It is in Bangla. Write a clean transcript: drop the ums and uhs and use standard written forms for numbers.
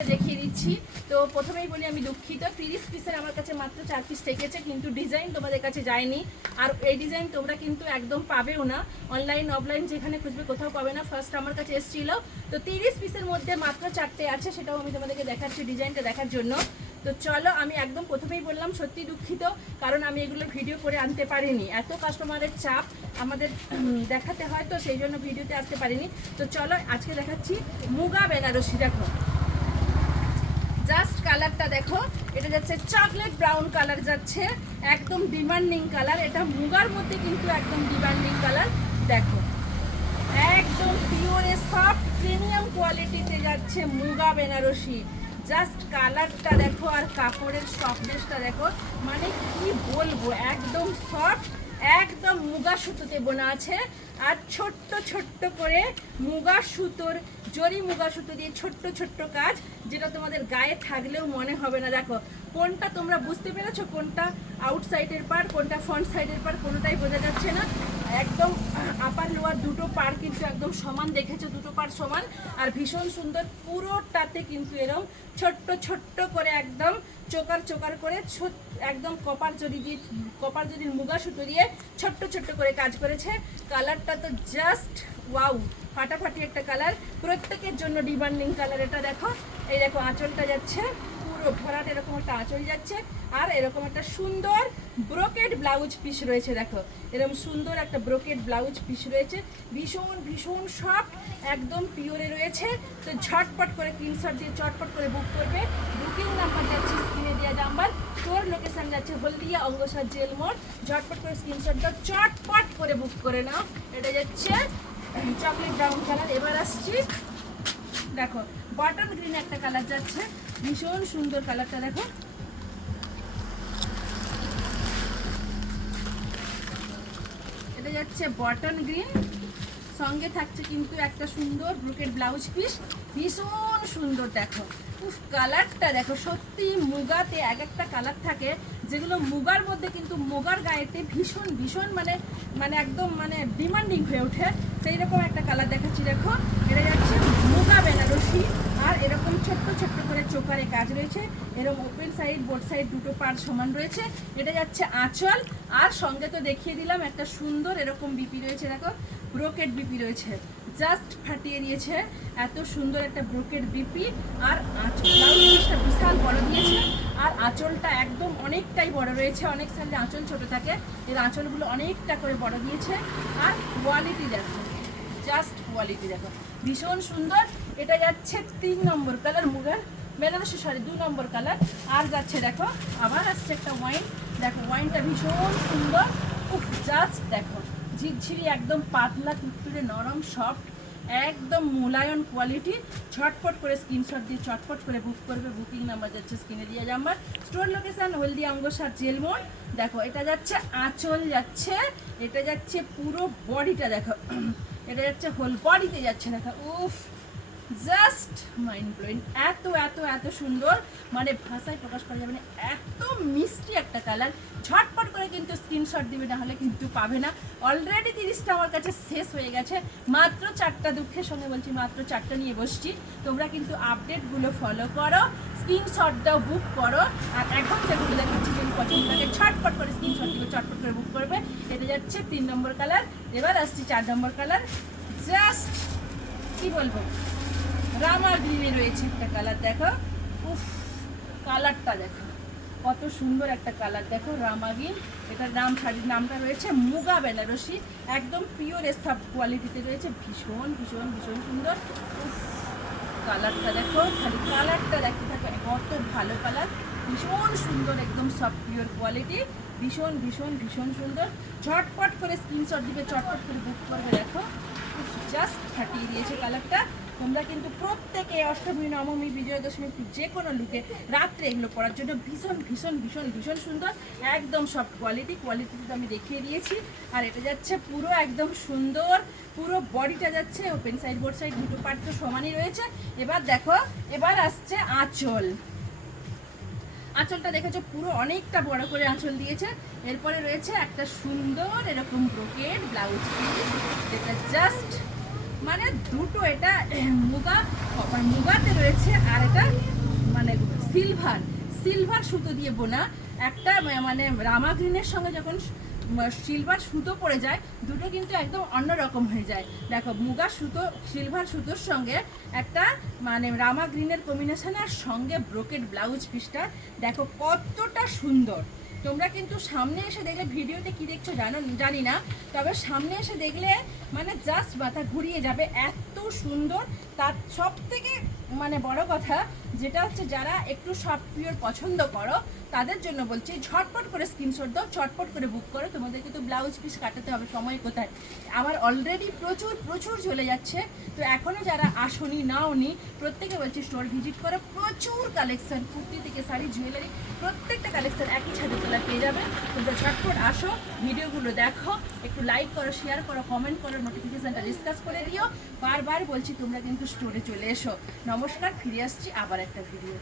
দেখিয়ে দিচ্ছি। তো প্রথমেই বলি আমি দুঃখিত, 30 পিসের আমার কাছে মাত্র 4 পিস থেকেছে, কিন্তু ডিজাইন তোমাদের কাছে যায়নি। আর এই ডিজাইন তোমরা কিন্তু একদম পাবেও না, অনলাইন অফলাইন যেখানে খুঁজবে কোথাও পাবে না। ফার্স্ট আমার কাছে এসেছিল, তো 30 পিসের মধ্যে মাত্র 4টে আছে, সেটাও আমি তোমাদেরকে দেখাচ্ছি ডিজাইনটা দেখার জন্য। তো চলো, আমি একদম প্রথমেই বললাম সত্যি দুঃখিত, কারণ আমি এগুলো ভিডিও করে আনতে পারিনি, এত কাস্টমারের চাপ আমাদের দেখাতে হয়, তো সেই জন্য ভিডিওতে আসতে পারিনি। তো চলো আজকে দেখাচ্ছি মুগা বেনারসি। দেখো জাস্ট কালারটা দেখো, এটা যাচ্ছে চকলেট ব্রাউন কালার, যাচ্ছে একদম ডিমান্ডিং কালার। এটা মুগার মধ্যে কিন্তু একদম ডিমান্ডিং কালার। দেখো একদম পিওরে সফট প্রিমিয়াম কোয়ালিটিতে যাচ্ছে মুগা বেনারসি। জাস্ট কালারটা দেখো আর কাপড়ের সফটনেসটা দেখো, মানে কি বলবো, একদম সফট, একদম মুগা সুতোতে বোনা আছে। আর ছোট্ট ছোট্ট করে মুগা সুতোর, জরি মুগা সুতো দিয়ে ছোট্ট ছোট্ট কাজ, যেটা তোমাদের গায়ে থাকলেও মনে হবে না। দেখো কোনটা তোমরা বুঝতে পেরেছো, কোনটা আউটসাইডের পার, কোনটা ফ্রন্ট সাইডের পার, কোনোটাই বোঝা যাচ্ছে না। একদম আপার লোয়ার দুটো পার কিন্তু একদম সমান, দেখেছো দুটো পার সমান, আর ভীষণ সুন্দর। পুরোটাতে কিন্তু এরকম ছোট্ট ছোট্ট করে একদম চোকার চোকার করে একদম কপার জরির মুগা সুতো দিয়ে ছোট্ট ছোট্ট করে কাজ করেছে। কালারটা তো জাস্ট ওয়াও, ফাটাফাটি একটা কালার, প্রত্যেকের জন্য ডিমান্ডিং কালার। এটা দেখো, এই দেখো আঁচলটা যাচ্ছে পুরো ভরাট, এরকম একটা আঁচল যাচ্ছে, আর এরকম একটা সুন্দর ব্রোকেড ব্লাউজ পিস রয়েছে। দেখো এরকম সুন্দর একটা ব্রোকেড ব্লাউজ পিস রয়েছে, ভীষণ ভীষণ সফট, একদম পিওরে রয়েছে। তো ঝটপট করে স্ক্রিনশট দিয়ে চটপট করে বুক করবে। বুকিং নাম্বার যাচ্ছে স্ক্রিনে দেওয়া নাম্বার, তোর লোকেশন যাচ্ছে হলদিয়া অঙ্গসার জেল মোড়। ঝটপট করে স্ক্রিনশট দাও, চটপট করে বুক করে নাও। এটা যাচ্ছে চকলেট ব্রাউন কালার। এবার আসছি দেখো বটল গ্রিন একটা কালার যাচ্ছে, ভীষণ সুন্দর কালারটা দেখো। এটা যাচ্ছে বটন গ্রিন, সঙ্গে থাকছে কিন্তু একটা সুন্দর ব্রোকেড ব্লাউজ পিস, ভীষণ সুন্দর। দেখো উফ, কালারটা দেখো, সত্যি মুগাতে এক একটা কালার থাকে যেগুলো মুগার মধ্যে কিন্তু মুগার গায়েতে ভীষণ ভীষণ মানে একদম ডিমান্ডিং হয়ে ওঠে, সেই রকম একটা কালার দেখাচ্ছি। দেখো এটা যাচ্ছে মুগা বেনারসি, আর এরকম ছোট্ট ছোট্ট করে চোকারে কাজ রয়েছে, এরকম ওপেন সাইড বোথ সাইড দুটো পার সমান রয়েছে। এটা যাচ্ছে আঁচল, আর সঙ্গে তো দেখিয়ে দিলাম একটা সুন্দর এরকম বিপি রয়েছে, দেখো ব্রোকেড বিপি রয়েছে, জাস্ট ফাটিয়ে দিয়েছে এত সুন্দর একটা ব্রোকেড বিপি। আর ব্লাউজটা বিশাল বড় দিয়েছে, আর আঁচলটা একদম অনেকটাই বড় রয়েছে, অনেক সাইডে আঁচল ছোট থাকে, এর আঁচলগুলো অনেকটা করে বড় দিয়েছে। আর কোয়ালিটি দেখো, জাস্ট কোয়ালিটি দেখো, ভীষণ সুন্দর। এটা যাচ্ছে 3 নম্বর কালার মুগার বেনারসি, 2 নম্বর কালার। আর যাচ্ছে দেখো আবার আসছে একটা ওয়াইন, দেখো ওয়াইনটা ভীষণ সুন্দর, খুব জাস্ট দেখো ঝিরঝিরি, একদম পাতলা তুলতুলে নরম সফট, একদম মোলায়ন কোয়ালিটি। ঝটপট করে স্ক্রিনশট দিয়ে চটপট করে বুক করবে। বুকিং নাম্বার যাচ্ছে স্ক্রিনে দিয়ে নাম্বার, স্টোর লোকেশন হলদিয়া অঙ্গসার জেল মোড়। দেখো এটা যাচ্ছে আঁচল যাচ্ছে, এটা যাচ্ছে পুরো বডিটা দেখো, এটা যাচ্ছে হোল বডিতে যাচ্ছে। দেখো উফ, জাস্ট মাইন্ড ব্লোয়িং, এত এত এত সুন্দর, মানে ভাষায় প্রকাশ করা যাবে না, এত মিষ্টি একটা কালার। ঝটপট করে কিন্তু স্ক্রিনশট দিবে, না হলে কিন্তু পাবে না। অলরেডি 30টা আমার কাছে শেষ হয়ে গেছে, মাত্র 4টা, দুঃখের সঙ্গে বলছি মাত্র 4টা নিয়ে বসছি। তোমরা কিন্তু আপডেটগুলো ফলো করো, স্ক্রিনশট দাও, বুক করো। আর এখন যেগুলো দেখাচ্ছি যদি পছন্দ লাগে ঝটপট করে স্ক্রিনশট দিবে, চটপট করে বুক করবে। এটা যাচ্ছে 3 নম্বর কালার। এবার আসছি 4 নম্বর কালার, জাস্ট কি বলবো, রামা গ্রিনে রয়েছে একটা কালার। দেখো উফ, কালারটা দেখো কত সুন্দর একটা কালার, দেখো রামা গ্রিন। এটার নাম, শাড়ির নামটা রয়েছে মুগা বেনারসি, একদম পিওর সফট কোয়ালিটিতে রয়েছে, ভীষণ ভীষণ ভীষণ সুন্দর। উফ, কালারটা দেখো, খালি কালারটা দেখতে থাকো, কত ভালো কালার, ভীষণ সুন্দর, একদম সফট পিওর কোয়ালিটি, ভীষণ ভীষণ ভীষণ সুন্দর। ঝটপট করে স্ক্রিনশট দিবে, চটপট করে বুক করবে। দেখো জাস্ট ফাটিয়ে দিয়েছে কালারটা। তোমরা কিন্তু প্রত্যেকে অষ্টমী, নবমী, বিজয়া দশমী যে কোনো লুকে রাত্রে এগুলো পরার জন্য ভীষণ ভীষণ ভীষণ ভীষণ সুন্দর, একদম সফট কোয়ালিটি তো আমি দেখিয়ে দিয়েছি। আর এটা যাচ্ছে পুরো একদম সুন্দর, পুরো বডিটা যাচ্ছে ওপেন সাইড বোর্ড সাইড দুটো পার্ট তো সমানই রয়েছে। এবার দেখো, এবার আসছে আঁচল। আঁচলটা দেখেছো পুরো অনেকটা বড় করে আঁচল দিয়েছে। এরপরে রয়েছে একটা সুন্দর এরকম ব্রোকেড ব্লাউজ পিস, যেটা জাস্ট মানে দুটো, এটা মুগাতে রয়েছে আর এটা মানে সিলভার সুতো দিয়ে বোনা একটা, মানে রামা গ্রিনের সঙ্গে যখন সিলভার সুতো পড়ে যায় দুটো কিন্তু একদম অন্যরকম হয়ে যায়। দেখো মুগা সুতো সিলভার সুতোর সঙ্গে একটা মানে রামা গ্রিনের কম্বিনেশন, আর সঙ্গে ব্রোকেড ব্লাউজ পিসটা দেখো কতটা সুন্দর। তোমরা কিন্তু সামনে এসে দেখলে, ভিডিওতে কি দেখছো জানি না, তবে সামনে এসে দেখলে মানে জাস্ট মাথা ঘুরিয়ে যাবে, এত সুন্দর। তার সব থেকে মানে বড় কথা যেটা হচ্ছে, যারা একটু সফট পিওর পছন্দ করো তাদের জন্য বলছি, ঝটপট করে স্ক্রিনশট দাও, চটপট করে বুক করো। তোমাদের কিন্তু ব্লাউজ পিস কাটাতে হবে, সময় কোথায়, আমার অলরেডি প্রচুর চলে যাচ্ছে। তো এখনও যারা আসনি নাওনি প্রত্যেকে বলছি স্টোর ভিজিট করো, প্রচুর কালেকশন, কুর্তি থেকে শাড়ি, জুয়েলারি, প্রত্যেকটা কালেকশন একই ছাদে তোলা পেয়ে যাবে। তোমরা ঝটপট আসো, ভিডিওগুলো দেখো, একটু লাইক করো, শেয়ার করো, কমেন্ট করো, নোটিফিকেশানটা ডিসকাস করে দিও। বারবার বলছি তোমরা কিন্তু স্টোরে চলে এসো। নমস্কার, ফিরে আসছি আবার একটা ভিডিও।